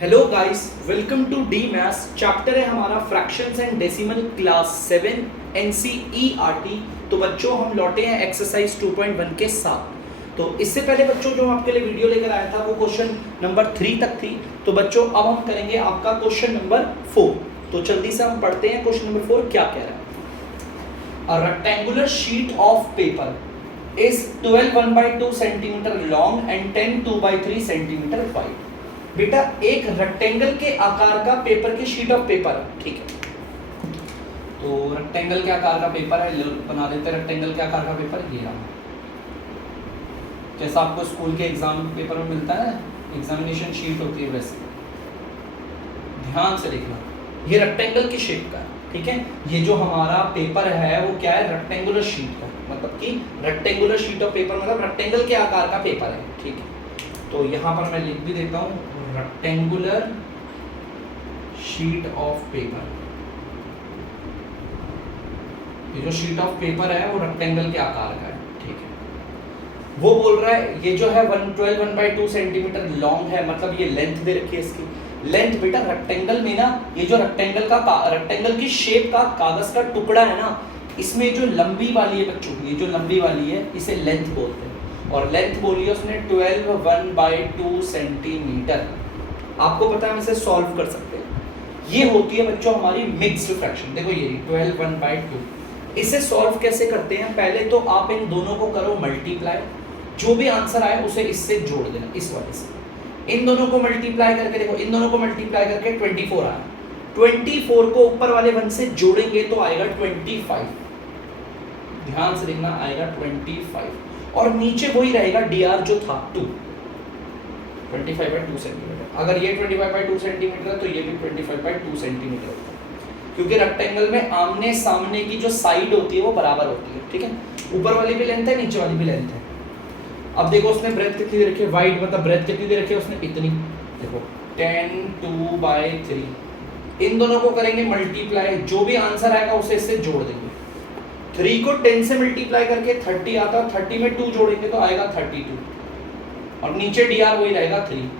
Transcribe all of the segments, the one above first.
Hello guys, welcome to the maths. Chapter है हमारा fractions and decimal, class 7 NCERT. तो बच्चों हम लौटे हैं एक्सरसाइज 2.1 के साथ। तो इससे पहले बच्चों जो आपके लिए वीडियो लेकर आया था वो क्वेश्चन नंबर 3 तक थी। तो बच्चों अब हम करेंगे आपका क्वेश्चन नंबर 4। तो जल्दी से हम पढ़ते हैं क्वेश्चन नंबर 4 क्या कह रहा है। A rectangular sheet of paper is 12 1/2 centimetre long and 10 2/3 centimetre wide. बेटा एक रेक्टेंगल के आकार का पेपर की शीट ऑफ पेपर है, ठीक है। तो रेक्टेंगल के आकार का पेपर है, बना देते हैं रेक्टेंगल के आकार का पेपर ये रहा। जैसा आपको स्कूल के एग्जाम पेपर में मिलता है, एग्जामिनेशन शीट होती है, वैसे ध्यान से देखना। ये रेक्टेंगल की शेप का है, ठीक है। ये जो हमारा पेपर है वो क्या है, रेक्टेंगुलर शीट का, मतलब कि रेक्टेंगुलर शीट ऑफ पेपर मतलब रेक्टेंगल के आकार का पेपर है, ठीक है। तो यहाँ पर मैं लिख भी देता हूँ, रेक्टेंगुलर शीट ऑफ पेपर। ये जो शीट ऑफ पेपर है वो रेक्टेंगल के आकार का है, ठीक है। वो बोल रहा है ये जो है 12 1/2 सेंटीमीटर लॉन्ग है, मतलब ये लेंथ दे रखी है इसकी। लेंथ बेटा रेक्टेंगल में ना, ये जो रेक्टेंगल की शेप का कागज का टुकड़ा है ना, इसमें जो लंबी वाली है बच्चों, ये जो लंबी वाली है इसे लेंथ बोलते हैं। और लेंथ बोली है उसने 12 1/2 सेंटीमीटर। आपको पता है हम इसे सॉल्व कर सकते हैं। ये होती है बच्चों हमारी मिक्स्ड फ्रैक्शन। देखो ये 12 1/2। इसे सॉल्व कैसे करते हैं, पहले तो आप इन दोनों को करो मल्टीप्लाई, जो भी आंसर आए उसे इससे जोड़ देना, इस वाले से। इन दोनों को मल्टीप्लाई करके देखो, इन दोनों को मल्टीप्लाई करके 24 आया। 24 को ऊपर वाले 1 से जोड़ेंगे तो आएगा 25। ध्यान से देखना, आएगा 25 और नीचे वही रहेगा dr जो था 2, 25/2 सेंटीमीटर। अगर ये 25/2 सेंटीमीटर है तो ये भी 25/2 सेंटीमीटर होता है, क्योंकि रेक्टेंगल में आमने सामने की जो साइड होती है वो बराबर होती है, ठीक है। ऊपर वाली भी लेंथ है, नीचे वाली भी लेंथ है। अब देखो उसने ब्रेथ कितनी दे रखी है, वाइड मतलब ब्रेथ कितनी दे रखी है उसने, इतनी। देखो 10 2/3। इन दोनों को करेंगे मल्टीप्लाई, जो भी आंसर आएगा उसे इससे जोड़ देंगे। 3 को 10 से मल्टीप्लाई करके 30 आता है, 30 में 2 जोड़ेंगे तो आएगा 32 और नीचे dr वही रहेगा 3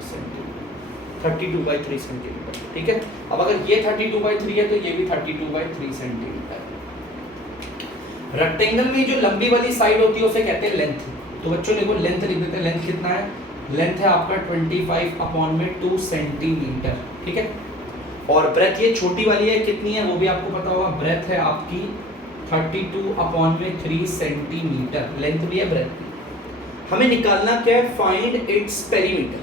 सेंटीमीटर, 32/3 सेंटीमीटर, ठीक है। अब अगर ये 32/3 है तो ये भी 32/3 सेंटीमीटर। रेक्टेंगल में जो लंबी वाली साइड होती है उसे कहते हैं लेंथ। तो बच्चों देखो लेंथ लिख देते हैं। लेंथ कितना है, लेंथ है आपका 25/2 सेंटीमीटर, ठीक है। और ब्रेथ ये छोटी वाली है, कितनी है वो भी आपको पता होगा, ब्रेथ है आपकी 32/3 सेंटीमीटर। लेंथ भी है, ब्रेथ भी। हमें निकालना क्या है, फाइंड इट्स पेरीमीटर।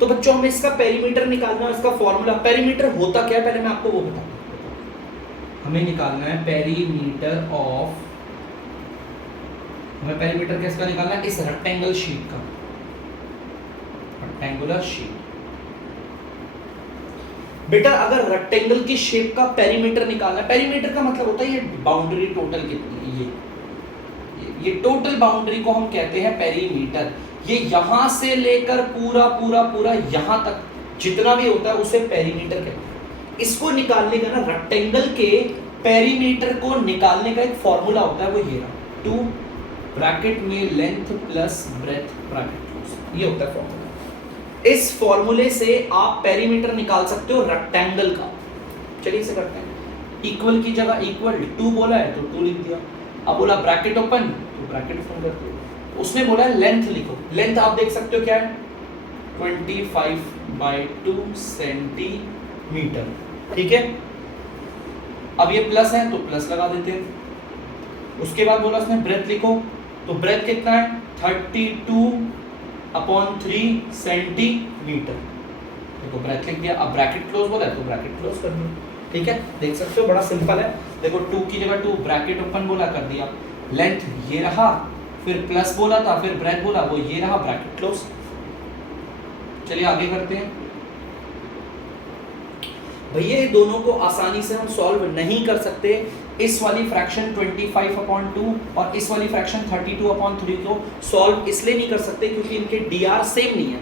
तो बच्चों हमें इसका पेरीमीटर निकालना है, इसका फॉर्मूला। पेरीमीटर होता क्या है पहले मैं आपको वो बताता हूं। हमें निकालना है पेरीमीटर ऑफ, हमें पेरीमीटर किसका निकालना है, इस रेक्टेंगल शीट का, रेक्टेंगुलर शीट। बेटा अगर रेक्टेंगल की शेप का पेरीमीटर निकालना है, पेरीमीटर का मतलब होता है ये बाउंड्री टोटल कितनी है, ये टोटल बाउंड्री को हम कहते हैं पेरीमीटर। ये यहां से लेकर पूरा पूरा पूरा यहां तक जितना भी होता है उसे पेरीमीटर कहते हैं। इसको निकालने का ना, रेक्टेंगल के पेरीमीटर को निकालने का एक फॉर्मूला होता है, वो ये रहा, 2 ब्रैकेट में length plus breadth bracket close, ये होता है फॉर्मूला। इस फॉर्मूले से आप पेरीमीटर निकाल सकते हो रेक्टेंगल का। चलिए इसे करते हैं। इक्वल की जगह इक्वल, 2 बोला है तो 2 लिख दिया। अब बोला ब्रैकेट ओपन तो ब्रैकेट ओपन कर दिया। उसने बोला लेंथ लिखो, लेंथ आप देख सकते हो क्या है, 25/2 सेंटीमीटर, ठीक है। अब ये प्लस है तो प्लस लगा देते हैं। उसके बाद बोला उसने ब्रेथ लिखो, तो ब्रेथ कितना है, 32/3 सेंटीमीटर। देखो ब्रैकेट लिख दिया। अब ब्रैकेट क्लोज बोला है तो ब्रैकेट क्लोज कर दिया, ठीक है। देख सकते हो बड़ा सिंपल है। देखो 2 की जगह 2, ब्रैकेट ओपन बोला कर दिया। लेंथ ये रहा, फिर प्लस बोला था, फिर ब्रेथ बोला, वो ये रहा, ब्रैकेट क्लोज। चलिए आगे करते हैं। भैया ये दोनों को आसानी से हम सॉल्व नहीं कर सकते। इस वाली फ्रैक्शन 25/2 और इस वाली फ्रैक्शन 32/3 को सॉल्व इसलिए नहीं कर सकते क्योंकि इनके dr सेम नहीं है।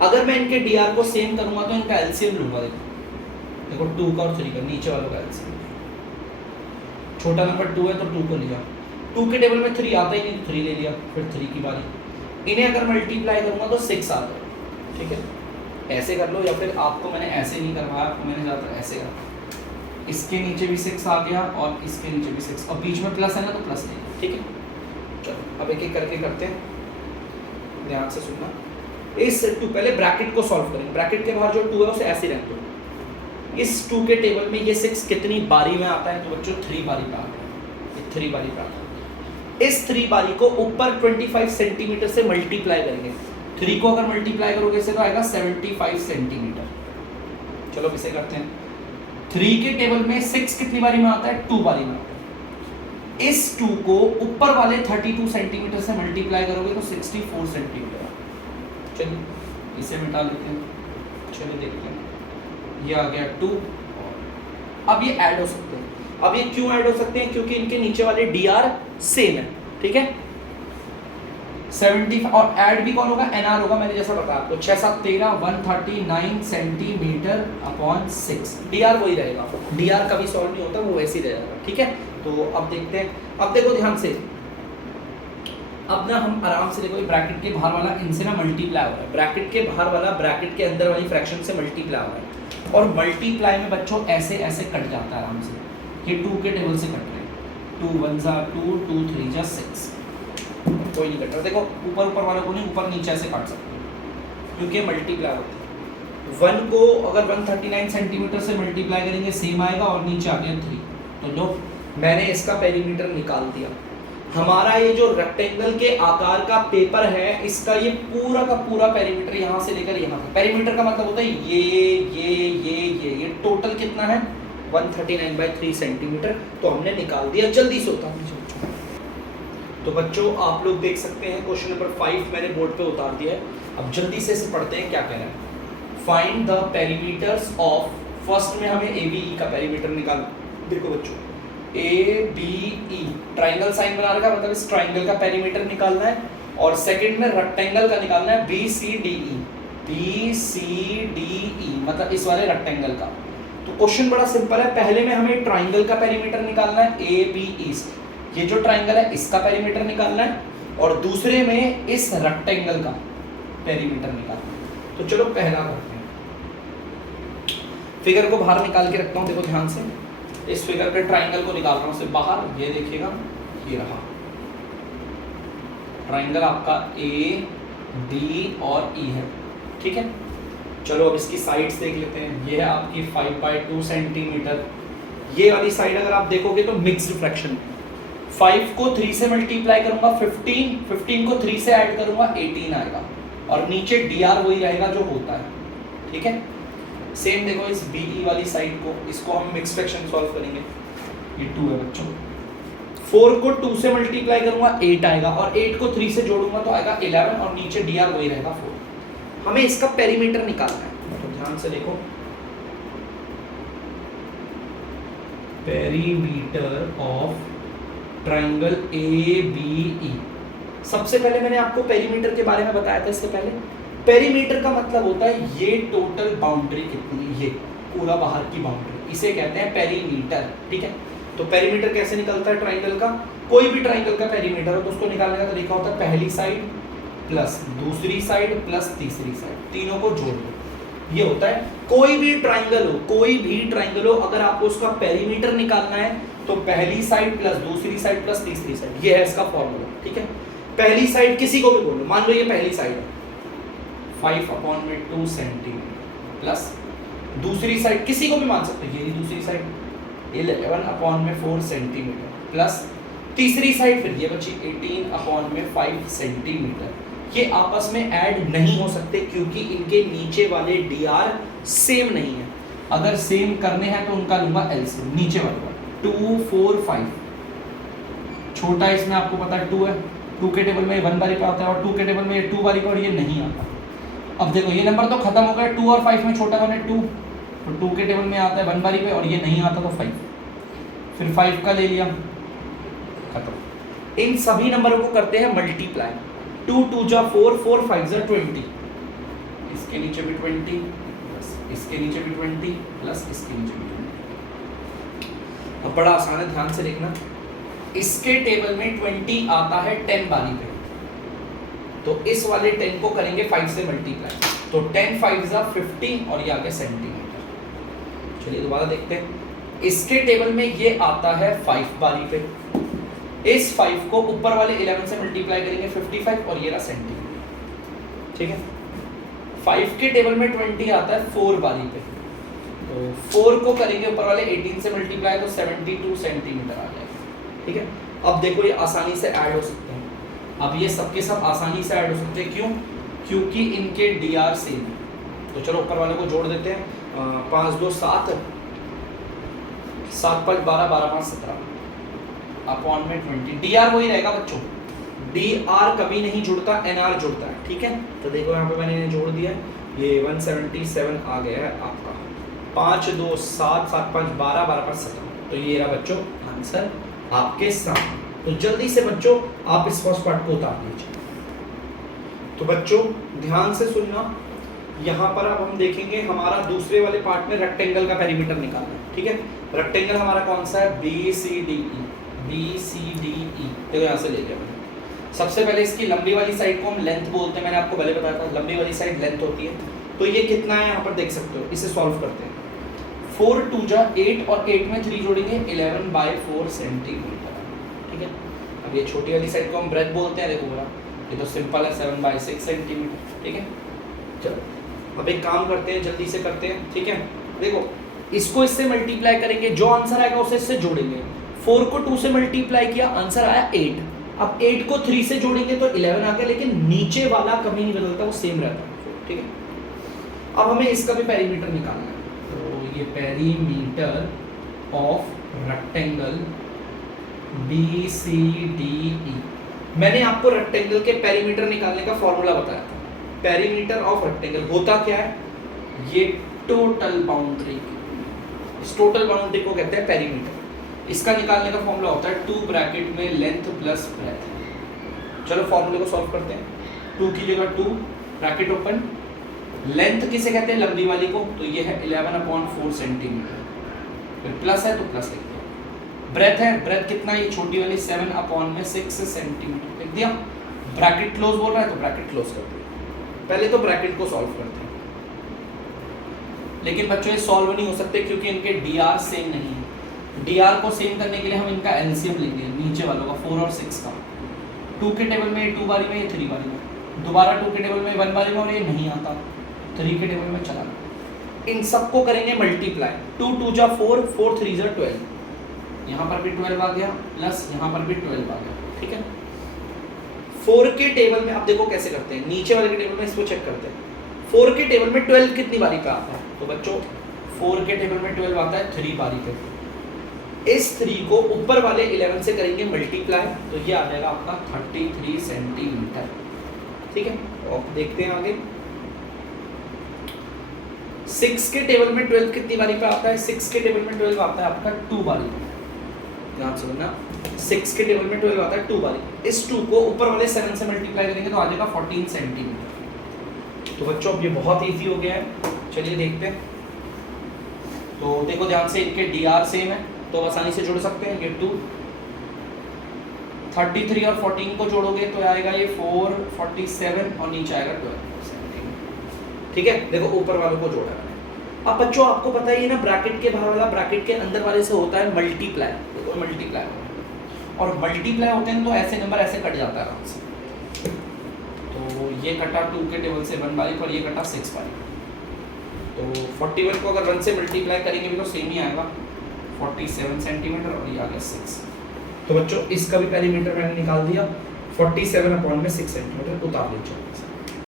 अगर मैं इनके dr को सेम करूंगा तो इनका एलसीएम लूंगा। देखो 2 का और 3 का, नीचे वालों का एलसीएम। छोटा नंबर 2 है तो 2 को लिया, 2 के टेबल में 3 आता ही नहीं तो 3 ले लिया, फिर 3 की बारी। इन्हें अगर मल्टीप्लाई करूंगा तो 6 आता है, ठीक है। ऐसे कर लो, या फिर आपको मैंने ऐसे नहीं करवाया, आपको मैंने ज़्यादातर ऐसे करवाया। इसके नीचे भी 6 आ गया और इसके नीचे भी 6, और बीच में प्लस है ना तो प्लस नहीं, ठीक है। चलो अब एक एक करके करते हैं, ध्यान से सुनना। इस 2 पहले ब्रैकेट को सॉल्व करेंगे। ब्रैकेट के बाहर जो 2 है उसे ऐसे रहने दो। इस 2 के टेबल में ये 6 कितनी बारी में आता है, तो बच्चों 3 बारी में आता है, ये 3 बारी में आता है। इस 3 बारी को ऊपर 25 सेंटीमीटर से मल्टीप्लाई करेंगे। 3 को अगर मल्टीप्लाई करोगे इसे तो आएगा 75 सेंटीमीटर। चलो इसे करते हैं। 3 के टेबल में 6 कितनी बारी में आता है, 2 बारी में आता है। इस 2 को ऊपर वाले 32 सेंटीमीटर से मल्टीप्लाई करोगे तो 64 सेंटीमीटर। चलिए इसे मिटा लेते हैं, चलिए देखते हैं। ये आ गया 2, अब ये ऐड हो सकते हैं। अब ये क्यों ऐड हो सकते हैं, क्योंकि इनके नीचे वाले dr सेम है, ठीक है। 70 और ऐड भी कौन होगा, nr होगा, मैंने जैसा बताया आपको 6 7 13 139 सेंटीमीटर अपॉन 6। dr वही रहेगा, dr कभी सॉल्व नहीं होता, वो वैसे ही रहेगा, ठीक है। तो अब देखते हैं। अब देखो ध्यान से, अब ना हम आराम से देखो, ब्रैकेट के बाहर वाला इनसे ना मल्टीप्लाई हो रहा है, ब्रैकेट के बाहर वाला ब्रैकेट के अंदर वाली फ्रैक्शन से मल्टीप्लाई हो रहा है, और मल्टीप्लाई में बच्चों ऐसे ऐसे कट जाता है आराम से। ये 2 के टेबल से कट रहे हैं, 2 1 जा 2 2 3 जा 6, कोई नहीं कट रहा। देखो ऊपर ऊपर वाले को नहीं, ऊपर नीचे ऐसे काट सकते हैं क्योंकि मल्टीप्लाई होता है। 1 को अगर 139 सेंटीमीटर से मल्टीप्लाई करेंगे सेम आएगा, और नीचे आ गया 3। तो लो मैंने इसका पेरीमीटर निकाल दिया। हमारा ये जो रेक्टेंगल के आकार का पेपर है, इसका ये पूरा का पूरा पेरीमीटर यहाँ से लेकर यहाँ तक। पेरीमीटर का मतलब होता है ये टोटल कितना है 139/3 सेंटीमीटर। तो हमने निकाल दिया, जल्दी से होता है। तो बच्चों आप लोग देख सकते हैं क्वेश्चन नंबर 5 मैंने बोर्ड पे उतार दिया है। अब जल्दी से इसे पढ़ते हैं, क्या कह रहा है। Find the perimeters of, first में हमें ABE का पेरीमीटर निकालना। देखो बच्चों ABE ट्राइंगल साइन बना रखा, मतलब इस ट्राइंगल का पेरीमीटर निकालना है, और सेकंड में रेक्टेंगल का निकालना है BCDE मतलब इस वाले रेक्टेंगल का। तो क्वेश्चन बड़ा सिंपल है, पहले में हमें ट्राइंगल का पेरीमीटर निकालना है ABE, ये जो ट्राइंगल है इसका पेरीमीटर निकालना है, और दूसरे में इस रेक्टेंगल का पेरीमीटर निकालना है। तो चलो पहला करते हैं। फिगर को बाहर निकाल के रखता हूं, देखो ध्यान से। इस फिगर पे ट्राइंगल को निकाल रहा हूं से बाहर, ये देखिएगा, ये रहा ट्राइंगल आपका A D और E है, ठीक है। चलो अब इसकी साइड्स देख लेते हैं। ये है आपकी 5/2 सेंटीमीटर। ये वाली साइड अगर आप देखोगे तो मिक्स्ड फ्रैक्शन, 5 को 3 से मल्टीप्लाई करूंगा 15 को 3 से ऐड करूंगा 18 आएगा, और नीचे dr वही रहेगा जो होता है, ठीक है। सेम देखो इस BE वाली साइड को, इसको हम मिक्स फ्रैक्शन सॉल्व करेंगे। ये 2 है बच्चों, 4 को 2 से मल्टीप्लाई करूंगा 8 आएगा, और 8 को 3 से जोड़ूंगा तो आएगा 11, और नीचे dr वही रहेगा 4। हमें इसका पेरीमीटर निकालना है, तो ध्यान से देखो। Perimeter of triangle ABE। सबसे पहले मैंने आपको पेरीमीटर के बारे में बताया था इससे पहले। पेरीमीटर का मतलब होता है ये टोटल बाउंड्री कितनी है, ये पूरा बाहर की बाउंड्री, इसे कहते हैं पेरीमीटर, ठीक है। तो पेरीमीटर कैसे निकलता है ट्राइंगल का, कोई भी ट्राइंगल का पेरीमीटर हो तो उसको निकालने का तरीका होता है पहली साइड प्लस दूसरी साइड प्लस तीसरी साइड, तीनों को जोड़ दो, ये होता है। कोई भी ट्राइंगल हो, अगर आपको उसका पेरीमीटर निकालना है तो पहली साइड प्लस दूसरी साइड प्लस तीसरी साइड, ये है इसका फॉर्मूला, ठीक है। पहली साइड किसी को भी बोलो, मान लो ये पहली साइड है 5/2 सेंटीमीटर, प्लस दूसरी साइड किसी को भी मान सकते हो, ये दूसरी साइड 11/4 सेंटीमीटर, प्लस तीसरी साइड फिर ये बची 18/5 सेंटीमीटर। ये आपस में ऐड नहीं हो सकते क्योंकि इनके नीचे वाले dr सेम नहीं है। अगर सेम करने हैं तो उनका लूंगा LCM, नीचे वाला 2 4 5, छोटा इसमें आपको पता है 2 है, 2 के टेबल में 1 बारी पे आता है, और 2 के टेबल में 2 बारी पे, और ये नहीं आता। अब देखो ये नंबर तो खत्म हो गया, 2 और 5 में छोटा कौन है 2, तो 2 के टेबल में आता है 1 बारी पे, और ये नहीं आता तो 5, फिर 5 का ले लिया, खत्म। इन सभी नंबरों को करते हैं मल्टीप्लाई, 2 2 जा 4, 4 5 जा 20, इसके नीचे भी 20 प्लस इसके नीचे भी 20 प्लस इसके नीचे भी 20। अब बड़ा आसान है, ध्यान से देखना। इसके टेबल में 20 आता है 10 बारी पे, तो इस वाले 10 को करेंगे 5 से मल्टीप्लाई, तो 10 5 जा 50 और ये आ गया सेंटीमीटर। चलिए दोबारा देखते हैं। इसके टेबल में ये आता है 5 बारी पे, इस 5 को ऊपर वाले 11 से मल्टीप्लाई करेंगे 55 और ये रहा सेंटीमीटर। ठीक है। 5 के टेबल में 20 आता है 4 बारी पे, तो 4 को करेंगे ऊपर वाले 18 से मल्टीप्लाई तो 72 सेंटीमीटर आ जाएगा। ठीक है। अब देखो ये आसानी से ऐड हो सकते हैं, अब ये सबके सब आसानी से ऐड हो सकते हैं। क्यों? क्योंकि इनके डीआर सेम है। तो चलो ऊपर वाले को जोड़ देते हैं। 5 2 7, 7 5 12, 12 5 17 अपॉन में 20। डीआर वही रहेगा बच्चों, डीआर कभी नहीं जुड़ता, एनआर जुड़ता है। ठीक है। तो देखो यहाँ पे मैंने जोड़ दिया, ये 177 आ गया है आपका। 5 2 7, 7 5 12, 12 5 17। तो ये रहा बच्चों आंसर आपके सामने। तो जल्दी से बच्चों आप इस फर्स्ट पार्ट को उतार लीजिए। तो बच्चों ध्यान से सुनना, यहाँ पर अब हम देखेंगे हमारा दूसरे वाले पार्ट में रेक्टेंगल का पेरीमीटर निकालना है। ठीक है। रेक्टेंगल हमारा कौन सा है? BCDE। BCDE देखो यहाँ से ले लिया मैंने। सबसे पहले इसकी लंबी वाली साइड को हम लेंथ बोलते हैं, मैंने आपको पहले बताया था लंबी वाली साइड लेंथ होती है। तो ये कितना है यहाँ पर देख सकते हो, इसे सॉल्व करते हैं। 4 2 जा 8 और 8 में 3 जोड़ेंगे 11/4 सेंटीमीटर। ठीक है। अब ये छोटी वाली साइड को हम ब्रेथ बोलते हैं। देखो बड़ा ये तो सिंपल है 7/6 सेंटीमीटर। ठीक है। चलो अब एक काम करते हैं, जल्दी से करते हैं। ठीक है। देखो इसको इससे मल्टीप्लाई करेंगे, जो आंसर आएगा उसे इससे जोड़ेंगे। 4 को 2 से मल्टीप्लाई किया, आंसर आया 8। अब 8 को 3 से जोड़ेंगे तो 11 आ गया, लेकिन नीचे वाला कभी नहीं बदलता, वो सेम रहता है। ठीक है। अब हमें इसका भी पेरीमीटर निकालना है। तो ये पेरीमीटर ऑफ रेक्टेंगल BCDE, मैंने आपको रेक्टेंगल के पेरीमीटर निकालने का फॉर्मूला बताया था। पेरीमीटर ऑफ रेक्टेंगल होता क्या है? ये टोटल बाउंड्री, इस टोटल बाउंड्री को कहते हैं पेरीमीटर। इसका निकालने का फॉर्मूला होता है 2 ब्रैकेट में लेंथ प्लस ब्रेथ। चलो फॉर्मूले को सॉल्व करते हैं। 2 की जगह 2 ब्रैकेट ओपन, लेंथ किसे कहते हैं? लंबी वाली को। तो ये है 11/4 सेंटीमीटर, फिर प्लस है तो प्लस लिख दिया। ब्रेथ है, ब्रेथ कितना? ये छोटी वाली 7/6 सेंटीमीटर लिख दिया। ब्रैकेट क्लोज बोल रहा है तो ब्रैकेट क्लोज कर दिया। पहले तो ब्रैकेट को सॉल्व करते हैं, लेकिन बच्चों ये सॉल्व नहीं हो सकते क्योंकि इनके डीआर सेम नहीं है। डीआर को सेम करने के लिए हम इनका एलसीएम लेंगे, नीचे वालों का 4 और 6 का। 2 के टेबल में 2 बारी में, ये 3 बारी में, दोबारा 2 के टेबल में 1 बारी में, और ये नहीं आता 3 के टेबल में चला। इन सबको करेंगे मल्टीप्लाई। 2 2 जा 4, 4 3 जा 12, यहाँ पर भी 12 आ गया, प्लस यहाँ पर भी 12 आ गया। ठीक है। 4 के टेबल में आप देखो कैसे करते हैं, नीचे वाले के टेबल में इसको चेक करते हैं। 4 के टेबल में 12 कितनी बारी पे आता है? तो बच्चों 4 के टेबल में 12 आता है 3 बारी पे। इस 3 को ऊपर वाले 11 से करेंगे मल्टीप्लाई, तो ये आ जाएगा आपका 33 सेंटीमीटर। ठीक है। तो अब देखते हैं आगे। 6 के टेबल में 12 कितनी बारी पे आता है? 6 के टेबल में 12 आता है आपका 2 बारी पे। ध्यान से सुनना, 6 के टेबल में 12 आता है 2 बारी। इस 2 को ऊपर वाले 7 से मल्टीप्लाई करेंगे तो आ जाएगा 14 सेंटीमीटर। तो बच्चों अब ये बहुत इजी हो गया है। चलिए देखते हैं। तो देखो ध्यान से, इनके डीआर सेम है तो आसानी से जुड़ सकते हैं। ये 2 33 और 14 को जोड़ोगे तो आएगा ये 4 47 और नीचे आएगा 12 सेंटीमीटर। ठीक है। देखो ऊपर वालों को जोड़ा है। अब बच्चों आपको पता ही है ना, ब्रैकेट के बाहर वाला ब्रैकेट के अंदर वाले से होता है मल्टीप्लाई। देखो मल्टीप्लाई, और मल्टीप्लाई होते हैं तो ऐसे नंबर ऐसे कट जाता है आराम से। तो ये कटा 2 के टेबल से 1 बारी पर, ये कटा 6 बारी। तो 41 को अगर 1 से मल्टीप्लाई करेंगे भी तो सेम ही आएगा 47 सेंटीमीटर, और ये आ गया 6। तो बच्चों इसका भी पेरीमीटर मैंने निकाल दिया 47/6 सेंटीमीटर। उतार लीजिए।